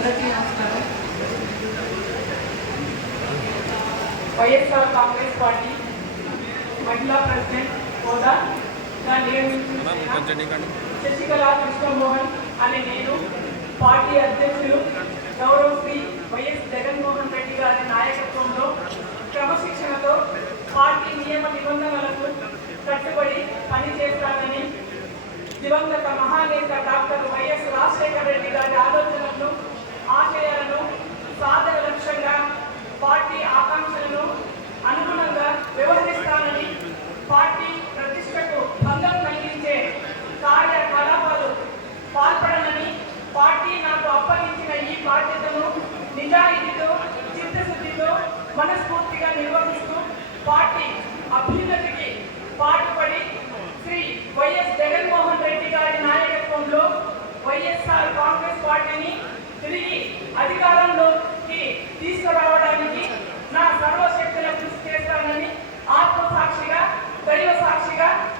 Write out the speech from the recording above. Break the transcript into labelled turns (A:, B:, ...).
A: అందరికీ నమస్కారం. YSR Congress party మహిళా ప్రెసిడెంట్ హోదాగా నియమించిన శశికళ కృష్ణమోహన్ అనే నేను పార్టీ అధ్యక్షులు. గౌరవ శ్రీ వైఎస్ జగన్మోహన్ రెడ్డి గారి నాయకత్వంలో క్రమశిక్షణతో పార్టీ నియమ నిబంధనలకు కట్టుబడి పనిచేస్తానని దివంగత మహానేత డాక్టర్ వైఎస్ రాజశేఖర రెడ్డి గారి ఆలోచనలను ఆశయాలను సాధన లక్ష్యంగా పార్టీ ఆకాంక్షలను అనుగుణంగా వ్యవహరిస్తానని పార్టీ ప్రతిష్టకు భంగం కలిగించే కార్యకలాపాలు పాల్పడనని పార్టీ నాకు అప్పగించిన ఈ బాధ్యతను నిజాయితీతో చిత్తశుద్ధితో మనస్ఫూర్తిగా నిర్వహిస్తూ పార్టీ అభ్యున్నతికి పాటుపడి శ్రీ వైఎస్ జగన్మోహన్ రెడ్డి గారి నాయకత్వంలో వైఎస్ఆర్ కాంగ్రెస్ పార్టీని తిరిగి అధికార